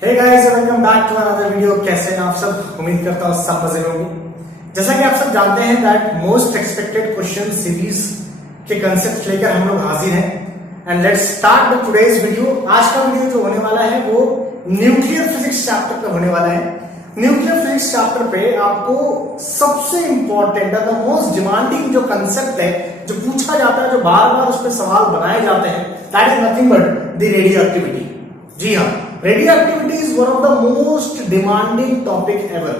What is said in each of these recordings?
Hey guys, welcome back to another video. कैसे हैं आप सब? उम्मीद करता हूँ सब मजे में होंगे। जैसा कि आप सब जानते हैं that most expected question series के कंसेप्ट लेकर हम लोग हाजिर हैं and let's start the today's video. आज का वीडियो जो होने वाला है वो न्यूक्लियर फिजिक्स चैप्टर पे होने वाला है। न्यूक्लियर फिजिक्स चैप्टर पे आपको सबसे इंपॉर्टेंट द मोस्ट डिमांडिंग जो कंसेप्ट है, जो पूछा जाता है, जो बार बार उस पर सवाल बनाए जाते हैं, that is nothing but the radio activity. जी हाँ, radio activity is one of the most demanding topic ever.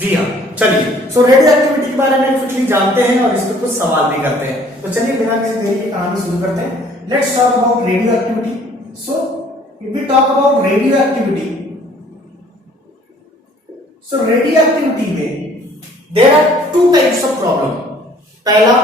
जी हाँ, चलिए सो रेडियो एक्टिविटी के बारे में क्विकली जानते हैं और इस पर कुछ सवाल भी करते हैं। तो चलिए बिना किसी देरी की कहानी शुरू करते हैं। Let's talk about radio activity. So if we talk about radio activity, so radio activity में there are two types of problem. पहला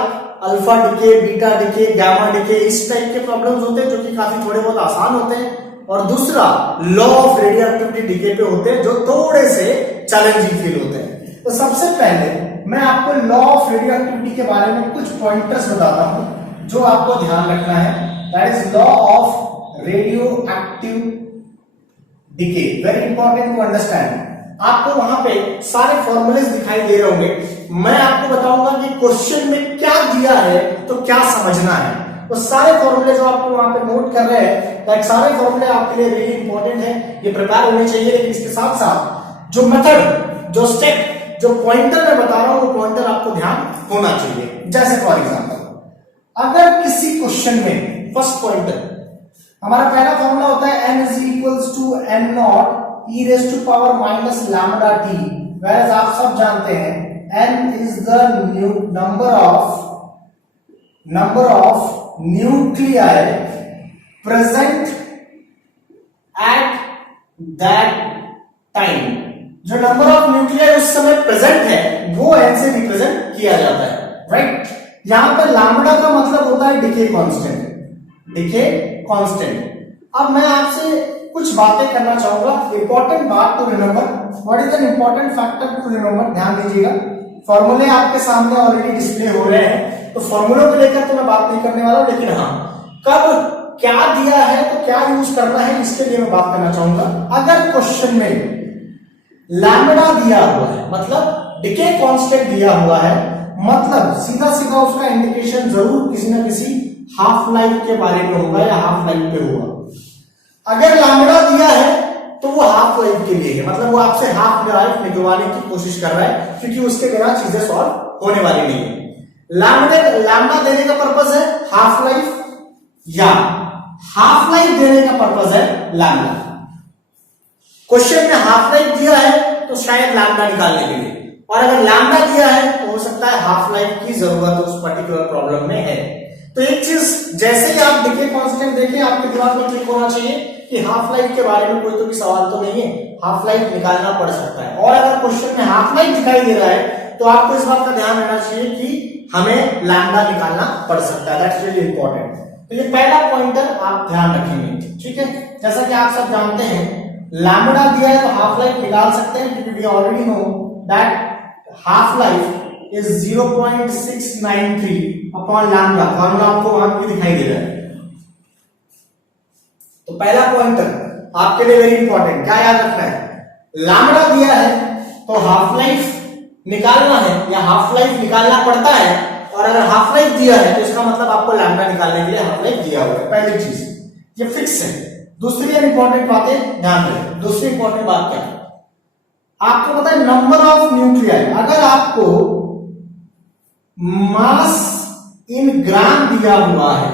alpha decay, beta decay, gamma decay, इस टाइप के प्रॉब्लम्स होते हैं जो कि काफी थोड़े बहुत आसान होते हैं, और दूसरा law of radio activity decay पे होते हैं जो थोड़े से चैलेंजिंग फील होते हैं। तो सबसे पहले मैं आपको लॉ ऑफ रेडियो एक्टिविटी के बारे में कुछ पॉइंटर्स बताता हूं जो आपको ध्यान रखना है। That is law of radio active decay, very important to understand. आपको वहां पे सारे फॉर्मूलेस दिखाई दे रहे होंगे। मैं आपको बताऊंगा कि क्वेश्चन में क्या दिया है तो क्या समझना है। तो सारे फॉर्मूले जो आपको वहां पे नोट कर रहे हैं, सारे फॉर्मूले आपके लिए रियली इंपॉर्टेंट है, ये प्रिपेयर होने चाहिए। लेकिन इसके साथ साथ जो मेथड, जो स्टेप, जो पॉइंटर मैं बता रहा हूं वो पॉइंटर आपको ध्यान होना चाहिए। जैसे फॉर एग्जांपल अगर किसी क्वेश्चन में फर्स्ट पॉइंटर, हमारा पहला फॉर्मूला होता है n is equals to n naught e raise to power minus lambda t, where आप सब जानते हैं n is the number of nuclei present at that time. जो नंबर ऑफ न्यूक्लियाई उस समय प्रेजेंट है वो n से रिप्रेजेंट किया जाता है, राइट। यहां पर लैम्डा का मतलब होता है डिके कांस्टेंट, डिके कांस्टेंट। अब मैं आपसे कुछ बातें करना चाहूंगा। इंपॉर्टेंट बात to remember, what is an important factor to remember, ध्यान दीजिएगा। फॉर्मूले आपके सामने ऑलरेडी डिस्प्ले हो रहे हैं, तो फॉर्मूलों को लेकर तो मैं बात नहीं करने वाला हूं, लेकिन हाँ कब क्या दिया है तो क्या यूज करना है इसके लिए मैं बात करना चाहूंगा। अगर क्वेश्चन में लैम्डा दिया हुआ है, मतलब डिके कांस्टेंट दिया हुआ है, मतलब सीधा सीधा उसका इंडिकेशन जरूर किसी ना किसी हाफ लाइफ के बारे में होगा या हाफ लाइफ पे होगा। अगर लैम्डा दिया है तो वो हाफ लाइफ के लिए है, मतलब वो आपसे हाफ लाइफ निकलवाने की कोशिश कर रहा है, क्योंकि उसके बिना चीजें सॉल्व होने वाली नहीं है। लैम्डा देने का पर्पस है हाफ लाइफ, या हाफ लाइफ देने का पर्पस है लैम्डा। क्वेश्चन में हाफ लाइफ दिया है तो शायद लैम्डा निकालने के लिए, और अगर लैम्डा दिया है तो हो सकता है हाफ लाइफ की जरूरत उस पर्टिकुलर प्रॉब्लम में है। तो एक चीज, जैसे ही आप डिके कांस्टेंट देखें आपके दिमाग में क्लिक होना चाहिए कि हाफ लाइफ के बारे में कोई तो भी सवाल तो नहीं है, हाफ लाइफ निकालना पड़ सकता है। और अगर क्वेश्चन में हाफ लाइफ दिखाई दे रहा है तो आपको इस बात का ध्यान रहना चाहिए कि हमें लैम्डा निकालना पड़ सकता है। That's really important. तो ये पहला पॉइंटर आप ध्यान रखेंगे, ठीक है। जैसा कि आप सब जानते हैं लैम्डा दिया है तो हाफ लाइफ निकाल सकते हैं, क्योंकि we already know that half life is 0.693 upon lambda. Formula आपको वहां भी दिखाई दे रहा है। तो पहला पॉइंटर आपके लिए वेरी इंपॉर्टेंट, क्या याद रखना है, लैम्डा दिया है तो हाफ लाइफ निकालना है या हाफ लाइफ निकालना पड़ता है, और अगर हाफ लाइफ दिया है तो इसका मतलब आपको लैम्डा निकालने के लिए हाफ लाइफ दिया हुआ है। पहली चीज ये फिक्स है। दूसरी इंपॉर्टेंट बातें ध्यान रखें। दूसरी इंपॉर्टेंट बात क्या है, आपको पता है नंबर ऑफ न्यूक्लियाई, अगर आपको मास इन ग्राम दिया हुआ है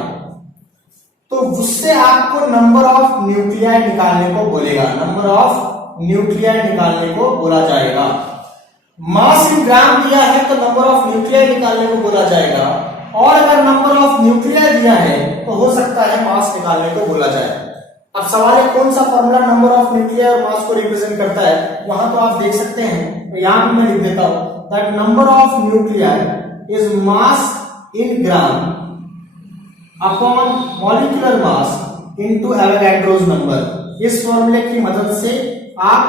तो उससे आपको नंबर ऑफ न्यूक्लियाई निकालने को बोलेगा, नंबर ऑफ न्यूक्लियाई निकालने को बोला जाएगा। मास इन ग्राम दिया है तो नंबर ऑफ न्यूक्लियाई निकालने को बोला जाएगा, और अगर नंबर ऑफ न्यूक्लियाई दिया है तो हो सकता है मास निकालने को बोला जाए। अब सवाल है कौन सा फॉर्मूला नंबर ऑफ न्यूक्लियाई और मास को रिप्रेजेंट करता है, वहां तो आप देख सकते हैं। तो यहां भी मैं लिख देता हूं that number of nuclei is mass in gram upon molecular mass into Avogadro's number। इस फॉर्मूले की मदद से आप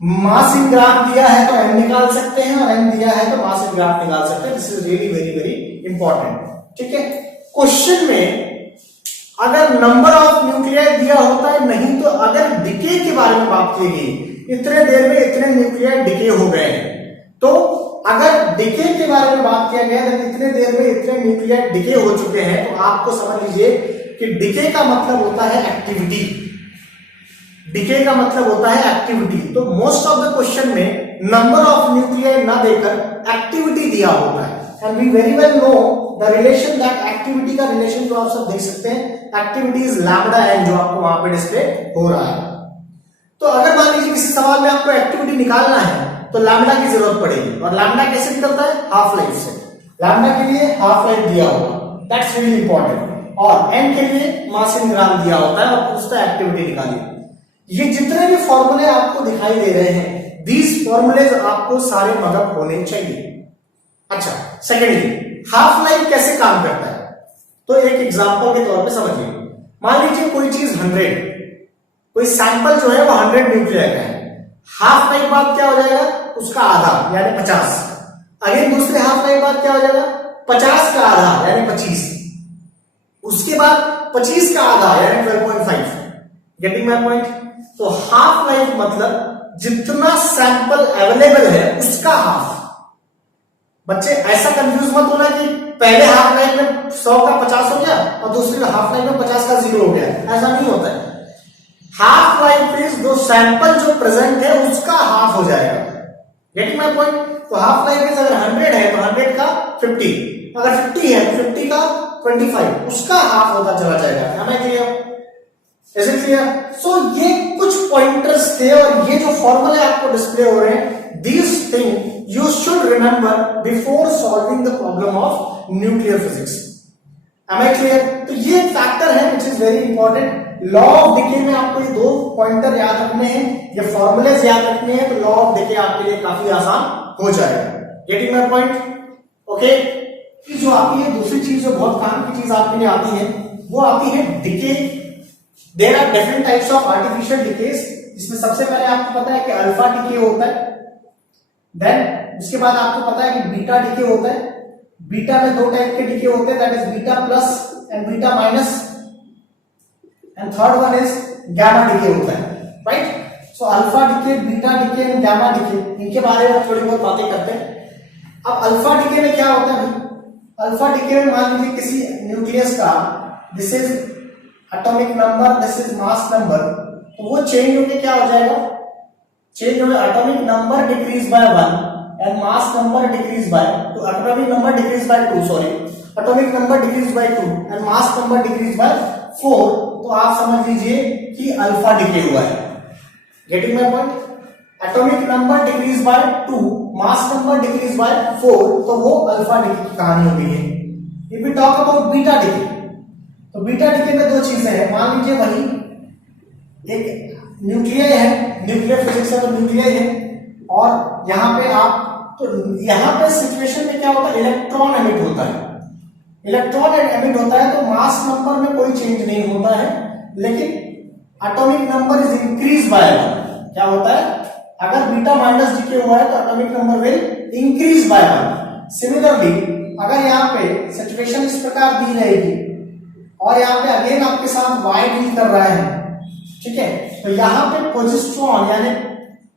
मास इन ग्राम दिया है तो m निकाल सकते हैं, और m दिया है तो मास इन ग्राम निकाल सकते हैं। This is really very very important, ठीक है। क्वेश्चन में अगर नंबर ऑफ न्यूक्लियाई दिया होता है, नहीं तो अगर डिके के बारे में बात की गई, इतने देर में इतने न्यूक्लियाई डिके हो गए, तो अगर डिके के बारे में बात किया गया तो इतने देर में इतने न्यूक्लियाई डिके हो चुके हैं, तो आपको समझ लीजिए कि डिके का मतलब होता है एक्टिविटी। डिके का मतलब होता है एक्टिविटी। तो मोस्ट ऑफ द क्वेश्चन में नंबर ऑफ न्यूक्लियाई ना देकर एक्टिविटी दिया होता है। And we very well know the relation, that activity का रिलेशन जो आप सब देख सकते हैं, एक्टिविटी इज लैम्बडा एन, जो आपको वहां पे डिस्प्ले हो रहा है। तो अगर मान लीजिए किसी सवाल में आपको एक्टिविटी निकालना है तो लैम्बडा की जरूरत पड़ेगी, और लैम्बडा कैसे निकलता है? हाफ लाइफ से। लैम्बडा के लिए हाफ लाइफ दिया होगा, दैट्स रियली इंपॉर्टेंट, और एन के लिए मास इन ग्राम दिया होता है, और पूछता है एक्टिविटी निकालिए। ये जितने भी फॉर्मूले आपको दिखाई दे रहे हैं, दीज फॉर्मूलेज आपको सारे मदद होने चाहिए। अच्छा, सेकेंडली हाफ लाइफ कैसे काम करता है, तो एक एग्जांपल के तौर पे समझिए। मान लीजिए कोई चीज 100, कोई सैंपल जो है वो 100 न्यूक्लियाई का है, हाफ लाइफ बाद क्या हो जाएगा? उसका आधा यानी 50। अगेन दूसरे हाफ लाइफ बाद क्या हो जाएगा? 50 का आधा यानी 25। उसके बाद 25 का आधा यानी 12.5। Getting my point? तो हाफ लाइफ मतलब जितना सैंपल अवेलेबल है उसका हाफ। बच्चे ऐसा कंफ्यूज मत होना कि पहले हाफ लाइफ में 100 का 50 हो गया और दूसरी हाफ लाइफ में 50 का 0 हो गया, ऐसा नहीं होता है। हाफ लाइफ इज जो सैंपल जो प्रेजेंट है उसका हाफ हो जाएगा। Getting my point? तो हाफ लाइफ इज अगर 100 है तो 100 का 50, अगर 50 है तो 50 का 25, उसका हाफ होता चला जाएगा। Am I clear? Is it clear? So ये कुछ पॉइंटर्स थे, और ये जो फॉर्मूले आपको डिस्प्ले हो रहे हैं, these things you should remember before solving the problem of nuclear physics. Am I clear? तो ये एक फैक्टर है which is very important. Law of decay में आपको ये दो पॉइंटर याद रखने हैं, ये फॉर्मूलेज याद रखने हैं, तो लॉ ऑफ डिके आपके लिए काफी आसान हो जाएगा। Getting my point? ओके। जो आती है दूसरी चीज, जो बहुत काम की चीज आपके लिए आती है, वो आती है decay. There are different types of artificial decays, जिसमें सबसे पहले आपको पता है कि अल्फा डिके होता है, देन उसके बाद आपको पता है कि बीटा डिके होता है। बीटा में दो टाइप के डिके होते हैं, that is beta plus and beta minus, and third one is gamma decay होता है, right? So alpha decay, beta decay and gamma decay, इनके बारे में थोड़ी बहुत बातें करते हैं। अब अल्फा डिके में क्या होता है? अल्फा डिके में मान लीजिए किसी न्यूक्लियस का, this is atomic number, this is mass number, तो वो चेंज होके क्या हो जाएगा? चेंज हो गया, atomic number decrease by 1 and mass number decrease by, तो atomic number decrease by 2, sorry, atomic number decrease by 2 and mass number decrease by 4, तो आप समझ लीजिए कि अल्फा डिके हुआ है। Getting my point? Atomic number decrease by 2, mass number decrease by 4, तो वो अल्फा डिके की कहानी हो गई है। If we talk about beta decay, तो बीटा डिके में दो चीजें हैं। मान लीजिए वही एक न्यूक्लियाई है, न्यूक्लियर फिजिक्स है तो न्यूक्लियाई है, और यहां पे आप, तो यहां पे सिचुएशन में क्या होता है? इलेक्ट्रॉन एमिट होता है। इलेक्ट्रॉन एमिट होता है तो मास नंबर में कोई चेंज नहीं होता है, लेकिन atomic number is increase by 1। क्या होता है? अगर बीटा माइनस डिके हुआ है तो atomic number will increase by 1। Similarly अगर यहाँ पे सिचुएशन इस प्रकार दी रहेगी और यहाँ पे अगेन आपके साथ y डील कर रहा है, ठीक है, तो यहाँ पे प्रोजेस्टेरॉन यानी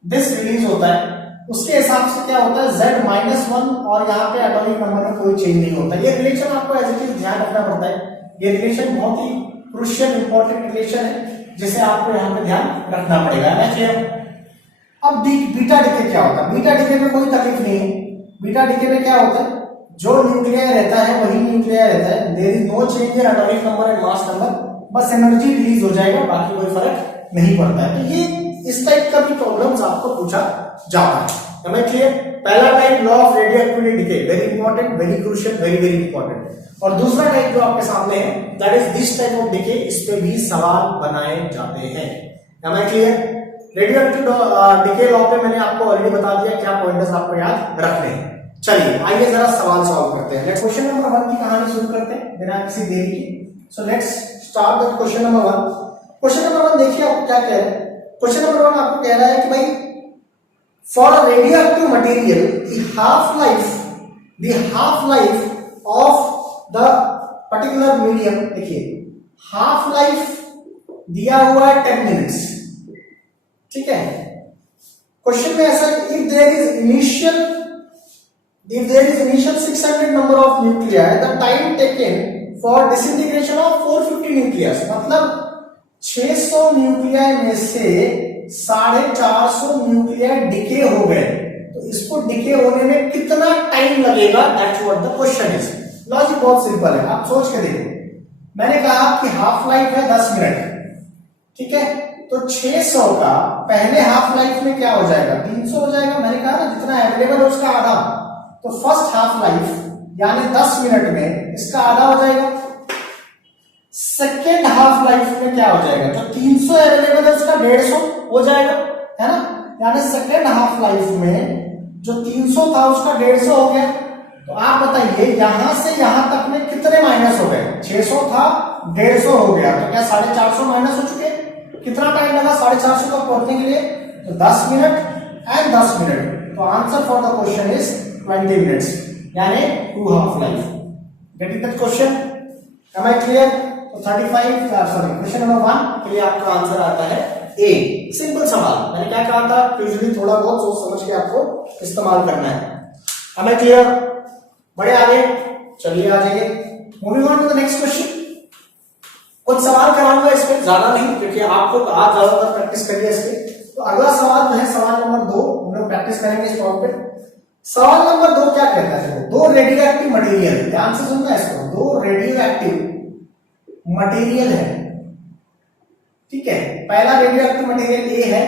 दिस रिलीज होता है, उसके हिसाब से क्या होता है? Z-1, और यहाँ पे एटॉमिक नंबर में कोई चेंज नहीं होता। ये रिलेशन आपको एज इट इज ध्यान रखना पड़ता है। ये रिलेशन बहुत ही क्रूशियल इंपॉर्टेंट रिलेशन है, जिसे आपको यहाँ पे ध्यान रखना पड़ेगा। अब बीटा डिके क्या होता है? बीटा डिके में कोई तकलीफ नहीं है। बीटा डिके में क्या होता है? जो न्यूक्लियाई रहता है वही न्यूक्लियाई रहता है, there is no change in atomic number and mass number, बस एनर्जी रिलीज हो जाएगा, बाकी कोई फर्क नहीं पड़ता है। तो ये इस टाइप का भी प्रॉब्लम्स आपको पूछा जाता है। Am I clear? पहला type law of radioactivity decay, very important, very crucial, very very important. और दूसरा टाइप जो आपके सामने है, that is this type of decay, इस पे भी सवाल बनाए जाते हैं। Am I clear? Radioactive decay law पे मैंने आपको ऑलरेडी बता दिया क्या पॉइंटर्स आपको याद रखने हैं। चलिए आइए जरा सवाल सॉल्व करते हैं। क्वेश्चन नंबर 1 की कहानी शुरू करते हैं बिना किसी देरी के। So let's start the question number 1। Question number 1 देखिए आपको क्या कह रहा है। क्वेश्चन नंबर 1 आपको कह रहा है कि भाई for a radioactive material the half life of the particular medium, देखिए हाफ लाइफ दिया हुआ है 10 मिनट्स, ठीक है। क्वेश्चन में ऐसा, if there is initial 600 number of nuclei, the time taken for disintegration of 450 nucleus, मतलब 600 न्यूक्लियाई में से 450 न्यूक्लियाई डिके हो गए, तो इसको डिके होने में कितना टाइम लगेगा, that's what the question is. Logic बहुत सिंपल है, आप सोच के देखो। मैंने कहा कि हाफ लाइफ है 10 मिनट, ठीक है, तो 600 का पहले हाफ लाइफ में क्या हो जाएगा, 300 हो जाएगा। मैंने कहा ना जितना अवेलेबल है उसका आधा, तो फर्स्ट हाफ लाइफ यानी 10 मिनट में इसका आधा हो जाएगा। सेकेंड हाफ लाइफ में क्या हो जाएगा, जो 300 अवेलेबल है उसका 150 हो जाएगा, है ना। यानी सेकेंड हाफ लाइफ में जो 300 था उसका 150 हो गया। तो आप बताइए यहां से यहां तक में कितने माइनस हो गए, 600 था 150 हो गया, तो क्या 450 माइनस हो चुके। कितना टाइम लगा 450 तक पहुंचने के लिए, तो 10 मिनट एंड 10 मिनट। तो answer for the question is 20 minutes, यानी 2 half life. Getting that question, am I clear. तो 35 क्वेश्चन नंबर 1 के लिए आपका आंसर आता है ए। सिंपल सवाल, मैंने क्या कहा था, यूजुअली थोड़ा बहुत सोच समझ के आपको इस्तेमाल करना है। एम आई क्लियर, बड़े आगे चलिए आ जाइए। Moving on to the next question. कुछ सवाल कराऊंगा इसमें, ज्यादा नहीं, क्योंकि आपको आज ज्यादातर प्रैक्टिस करिए इसके। तो अगला सवाल जो है सवाल नंबर 2, हम लोग प्रैक्टिस करेंगे इस टॉपिक पे। सवाल नंबर 2 क्या कहता है, दो रेडियो एक्टिव मटेरियल, ध्यान से सुनना इसको, दो रेडियो एक्टिव मटेरियल है, ठीक है। पहला रेडियो एक्टिव मटेरियल ए है,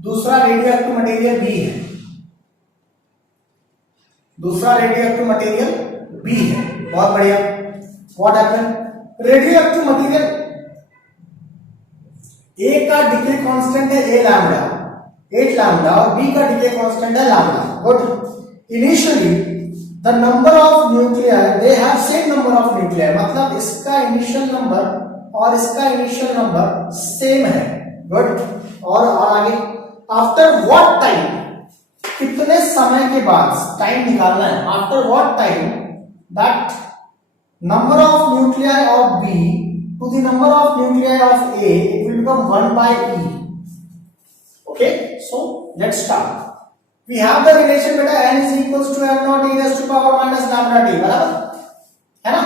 दूसरा रेडियो एक्टिव मटेरियल बी है, दूसरा रेडियो एक्टिव मटेरियल बी है। बहुत बढ़िया। What happen, radio active material A का डिके कांस्टेंट है ए लैम्डा, 8 लैम्डा, और बी का डिके कांस्टेंट है lambda. Good. Initially the number of nuclei, they have same number of nuclei, मतलब इसका इनिशियल नंबर और इसका इनिशियल नंबर सेम है। गुड। और आगे, आफ्टर व्हाट टाइम, कितने समय के बाद, टाइम निकालना है, after what time that number of nuclei of B to the number of nuclei of A, it will become 1 by E. Okay, so let's start. We have the relation beta n is equals to m naught e raised to power minus lambda t, बराबर है ना।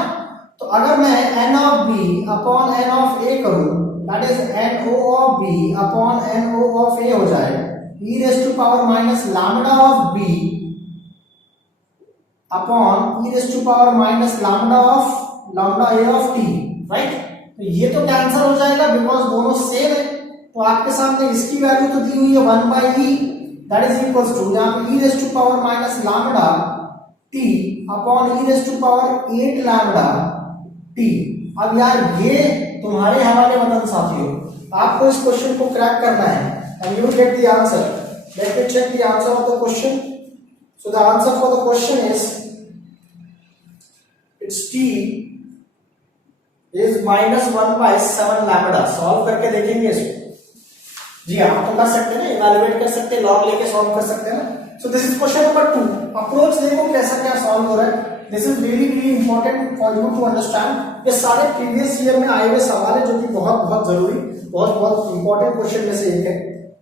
तो अगर मैं n of B upon n of A करूं, that is n o of B upon n o of A हो जाए, e raised to power minus lambda of B upon e raised to power minus lambda a of t, right. तो ये तो cancel हो जाएगा because दोनों same है। तो आपके सामने इसकी वैल्यू तो दी हुई है 1 by e, that is equals to यहां पे e raised to power minus lambda t upon e raised to power 8 lambda t। अब यार ये तुम्हारे हवाले वतन साथियों, आपको इस क्वेश्चन को क्रैक करना है and you will get the answer. Let me check the answer of the question. So the answer for the question is, it's t is minus 1 by 7 lambda। Solve करके देखेंगे इसको। जी आप तो कर सकते हैं ना, इवैल्यूएट कर सकते हैं, लॉग लेके सॉल्व कर सकते हैं ना। So this is question number 2। Approach देखो कैसा क्या सॉल्व हो रहा है। This is really important for you to understand. ये सारे प्रीवियस ईयर में आए हुए सवाल है जो कि बहुत बहुत जरूरी, बहुत बहुत इंपॉर्टेंट क्वेश्चन में से एक है,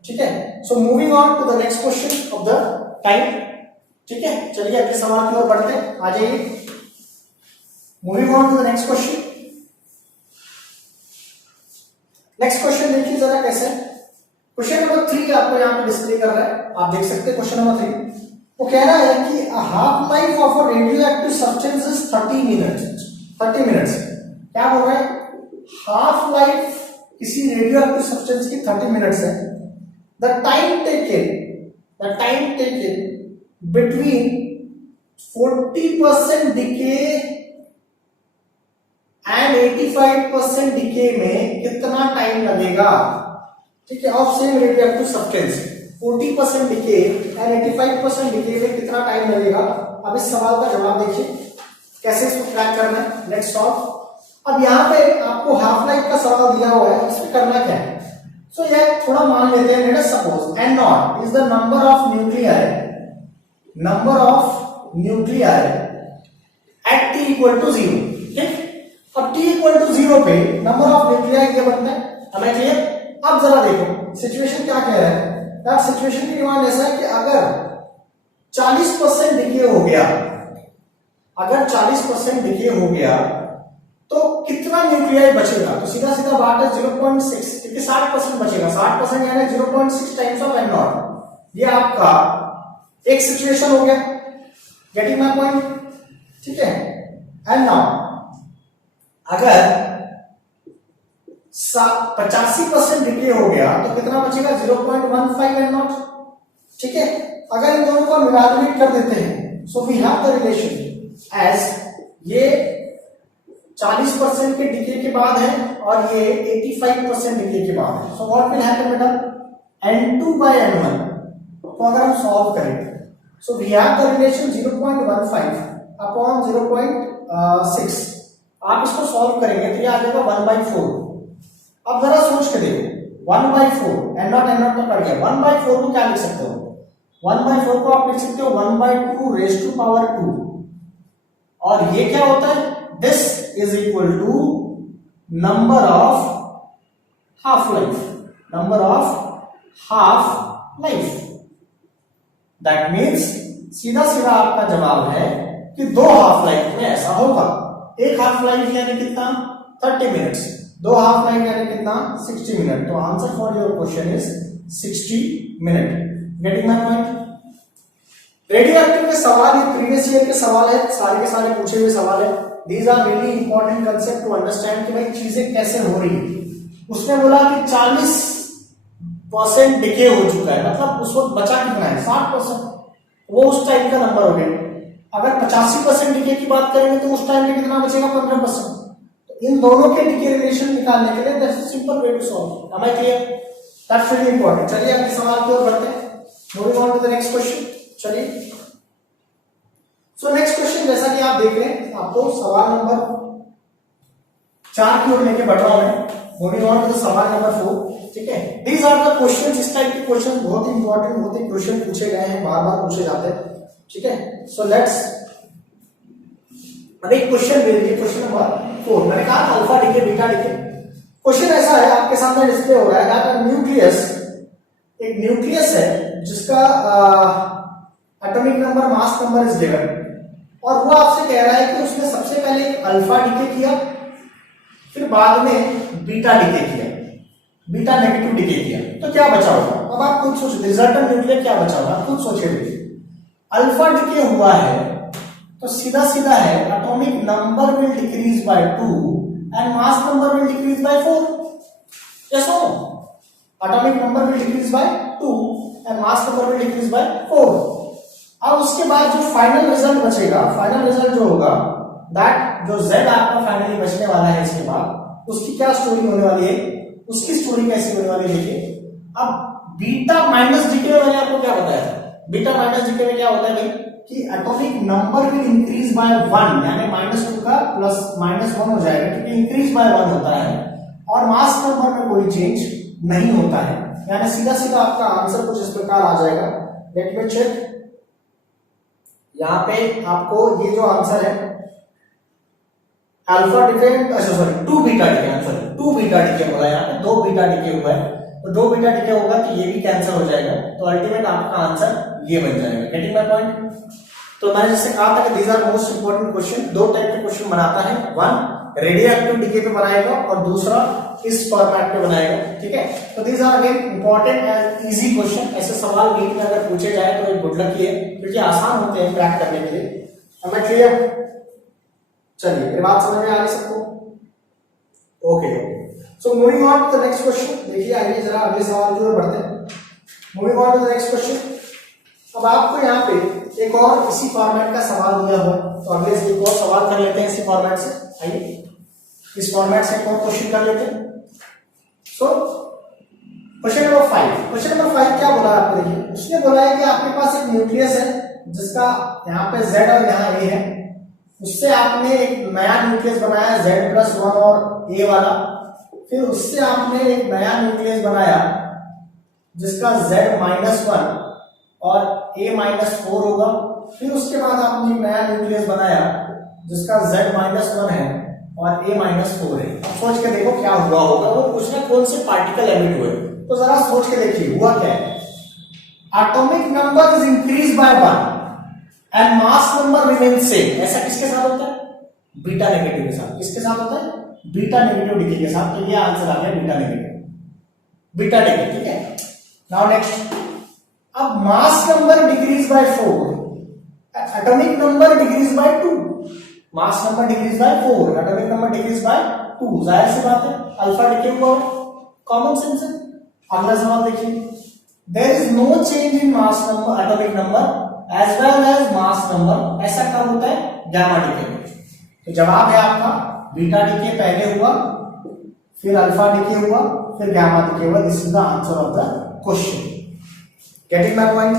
ठीक है। So moving on to the next question of the time, ठीक है। चलिए अगले सवाल की ओर बढ़ते हैं, आ जाइए। Moving on to the next question. Next question देखिए जरा कैसे। क्वेश्चन नंबर 3 आपको यहाँ पे डिस्प्ले कर रहा है, आप देख सकते हैं क्वेश्चन नंबर 3। वो कह रहा है कि half life of a radio active substance is 30 minutes. क्या बोल रहा है, हाफ लाइफ किसी रेडियो एक्टिव सब्सटेंस की 30 मिनट्स है। The time taken between 40% decay and 85% decay में कितना टाइम लगेगा, ठीक है, of same radioactive substance. 40% decay and 85% decay में कितना टाइम लगेगा। अब इस सवाल का जवाब देखिए कैसे इसको क्रैक करना है। Let's solve. अब यहाँ पे आपको हाफ लाइफ का सवाल दिया हुआ है, इसमें करना क्या है। सो यार थोड़ा मान लेते हैं, let us suppose n naught is the number of nuclei at t equal to 0, ठीक। अब t इक्वल टू 0 पे नंबर ऑफ न्यूक्लियाई ये बनता है, हमें क्लियर। अब जरा देखो सिचुएशन क्या कह रहा है, यार सिचुएशन की डिमांड ऐसा है कि अगर 40% डिके हो गया, अगर 40% डिके हो गया तो कितना न्यूक्लियाई बचेगा, तो सीधा सीधा बात है 0.6, क्योंकि 60% बचेगा, 60% यानी 0.6 टाइम्स ऑफ n नॉट। ये आपका एक सिचुएशन हो गया, गेटिंग माय पॉइंट, ठीक है। एंड नाउ अगर 85% डिके हो गया तो कितना बचेगा, 0.15 n नॉट, ठीक है। अगर इन दोनों को इवैल्यूएट कर देते हैं, so we have the relation as ये 40% के डिके के बाद है और ये 85% डिके के बाद है। सो व्हाट विल हैपन बेटा, n2 by n1 को अगर हम सॉल्व करें, so we have the relation 0.15 upon 0.6। आप इसको सॉल्व करेंगे तो ये आ जाएगा 1/4। अब जरा सोच के देखो 1/4 n0 तो कट गया, 1/4 को क्या लिख सकते हो, 1/4 को आप लिख सकते हो 1/2 रेज़ टू पावर 2, और ये क्या होता है, this is equal to number of half life, number of half life, that means सीधा सीधा आपका जवाब है कि 2 हाफ लाइफ में ऐसा होगा। एक हाफ लाइफ यानी कितना, 30 मिनट्स, 2 हाफ लाइफ यानी कितना, 60 मिनट। तो answer for your question is 60 minute. Getting my point. Radio active के सवाल ये प्रीवियस ईयर के सवाल है, सारे के सारे पूछे हुए सवाल है। These are really important concept to understand कि भाई चीजें कैसे हो रही है। उसने बोला कि 40% डिके हो चुका है, मतलब उस वक्त बचा कितना है, 60%, वो उस टाइम का नंबर हो गया। अगर 85% डिके की बात करेंगे तो उस टाइम पे कितना बचेगा, 15%। तो इन दोनों के डिके रिलेशन निकालने के लिए that's a simple way to solve. Am I clear? That's really important. चलिए अगले सवाल की ओर बढ़ते हैं। Moving on to the next question. चलिए सो नेक्स्ट क्वेश्चन, जैसा कि आप देख रहे हैं, आपको सवाल नंबर 4 की ओर लेके बढ़ रहा हूं मैं। मूविंग ऑन टू द सवाल नंबर 4, ठीक है। दीज आर द क्वेश्चंस, इस टाइप के क्वेश्चन बहुत इंपॉर्टेंट, बहुत ही क्वेश्चन पूछे गए हैं, बार बार पूछे जाते हैं, ठीक है। सो लेट्स अब एक क्वेश्चन ले लीजिए, क्वेश्चन नंबर 4। मैंने कहा alpha decay beta decay. Question ऐसा है, आपके सामने डिस्प्ले हो रहा है कि न्यूक्लियस, एक न्यूक्लियस है जिसका atomic number mass number is given, और वो आपसे कह रहा है कि उसने सबसे पहले एक अल्फा डिके किया, फिर बाद में बीटा डिके किया, बीटा नेगेटिव डिके किया, तो क्या बचा होगा। अब आप खुद सोचिए, रिजल्टेंट न्यूक्लियर क्या बचा होगा, खुद सोचिए। अल्फा डिके हुआ है तो सीधा सीधा है atomic number will decrease by 2 and mass number will decrease by 4। Yes no, atomic number will decrease by 2 and mass number will decrease by 4। अब उसके बाद जो फाइनल रिजल्ट बचेगा, फाइनल रिजल्ट जो होगा, दैट जो Z आपका फाइनली बचने वाला है इसके बाद, उसकी क्या स्टोरी होने वाली है, उसकी स्टोरी कैसी होने वाली है देखिए। अब बीटा माइनस डीके में मैंने आपको क्या बताया था, बीटा माइनस डीके में क्या होता है भाई कि atomic number will increase by 1, यानी -2 का प्लस -1 हो जाएगा, क्योंकि इंक्रीज बाय 1 होता है, और मास नंबर में कोई चेंज नहीं होता है, यानी सीधा सीधा आपका आंसर कुछ इस प्रकार आ जाएगा। लेट मी चेक, यहां पे आपको ये जो आंसर है अल्फा डिके, अच्छा sorry 2 beta decay, answer 2 beta decay होगा, यहाँ पे 2 बीटा डिके हुआ है, तो 2 बीटा डिके होगा तो ये भी कैंसिल हो जाएगा, तो अल्टीमेट आपका आंसर ये बन जाएगा। Getting my point. तो मैंने जैसे कहा था कि these are most important question. 2 type के क्वेश्चन बनाता है, वन रेडियो एक्टिव डिके पे बनाएगा और दूसरा इस फॉर्मेट पे बनाएगा, ठीक है। तो these are again important and easy question. ऐसे सवाल नीट में अगर पूछे जाए तो एक गुड लक ही है, क्योंकि आसान होते हैं क्रैक करने के लिए। हमें क्लियर? चलिए, ये बात समझ में आ रही सबको? Okay, so moving on to the next question. देखिए आइए जरा अगले सवाल की ओर बढ़ते हैं। Moving on to the next question. अब आपको यहाँ पे एक और इसी फॉर्मेट का सवाल दिया हुआ है, तो अगले से एक और सवाल कर लेते हैं इसी फॉर्मेट से। आइए इस फॉर्मेट से एक और क्वेश्चन कर लेते हैं। So question number 5, question number 5 क्या बोला आपको, देखिए उसने बोला है कि आपके पास एक न्यूक्लियस है जिसका यहाँ पे Z और यहाँ A है, उससे आपने एक नया न्यूक्लियस बनाया Z+1 और A वाला, फिर उससे आपने एक नया न्यूक्लियस बनाया जिसका Z-1 और A-4 होगा, फिर उसके बाद आपने एक नया न्यूक्लियस बनाया जिसका Z-1 है और a माइनस 4 है। अब सोच के देखो क्या हुआ होगा, वो पूछ रहा है कौन से पार्टिकल एमिट हुए, तो जरा सोच के देखिए हुआ क्या है। Atomic number is increase by 1 and mass number remain same. ऐसा किसके साथ होता है? बीटा नेगेटिव के साथ। किसके साथ होता है? बीटा नेगेटिव डिके के साथ। तो ये आंसर आ गया बीटा नेगेटिव, बीटा डिके, ठीक है। नाउ नेक्स्ट, अब mass number decrease by 4, atomic number decrease by 2, mass number decrease by 4, atomic number decrease by 2, जाहिर सी बात है अल्फा डिके हुआ, कॉमन सेंस है। अगला सवाल देखिए, there is no change in mass number, atomic number as well as mass number. ऐसा कब होता है? गामा डिके में। तो जवाब है आपका बीटा डिके पहले हुआ, फिर अल्फा डिके हुआ, फिर गामा डिके हुआ। This is the answer of the question. Getting my point?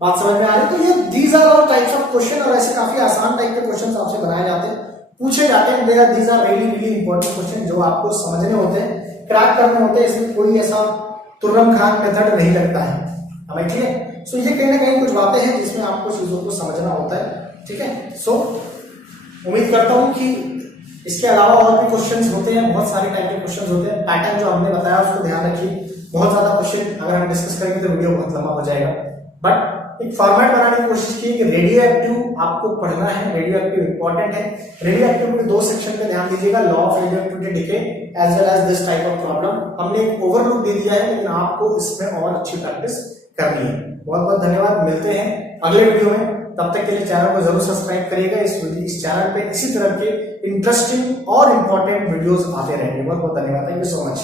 बात समझ में आ रही? तो ये these are all types of question, और ऐसे काफी आसान टाइप के क्वेश्चन आपसे बनाए जाते हैं, पूछे जाते हैं। These are really really important question जो आपको समझने होते हैं, क्रैक करने होते हैं। इसमें कोई ऐसा तुर्रम खान मेथड नहीं लगता है हमें, ठीक है। सो ये कहीं ना कहीं कुछ बातें हैं जिसमें आपको चीजों को समझना होता है, ठीक है। सो उम्मीद करता हूं कि इसके अलावा और भी क्वेश्चंस होते हैं, बहुत सारे टाइप के क्वेश्चंस होते हैं। पैटर्न जो हमने बताया उसको ध्यान रखिए, बहुत ज्यादा क्वेश्चन अगर हम डिस्कस करेंगे तो वीडियो बहुत लंबा हो जाएगा। बट एक फॉर्मेट बनाने की कोशिश की कि रेडियो एक्टिव आपको पढ़ना है, रेडियो एक्टिव इंपॉर्टेंट है। रेडियो एक्टिव के 2 सेक्शन पे ध्यान दीजिएगा, law of radio activity decay as well as this type of problem. हमने एक ओवरलुक दे दिया है, लेकिन आपको इसमें और अच्छी प्रैक्टिस करनी है। बहुत बहुत धन्यवाद, मिलते हैं अगले वीडियो में। तब तक के लिए चैनल को जरूर सब्सक्राइब करिएगा। इस चैनल पे इसी तरह के इंटरेस्टिंग और इंपॉर्टेंट वीडियोस आते रहेंगे। बहुत बहुत धन्यवाद, थैंक यू सो मच।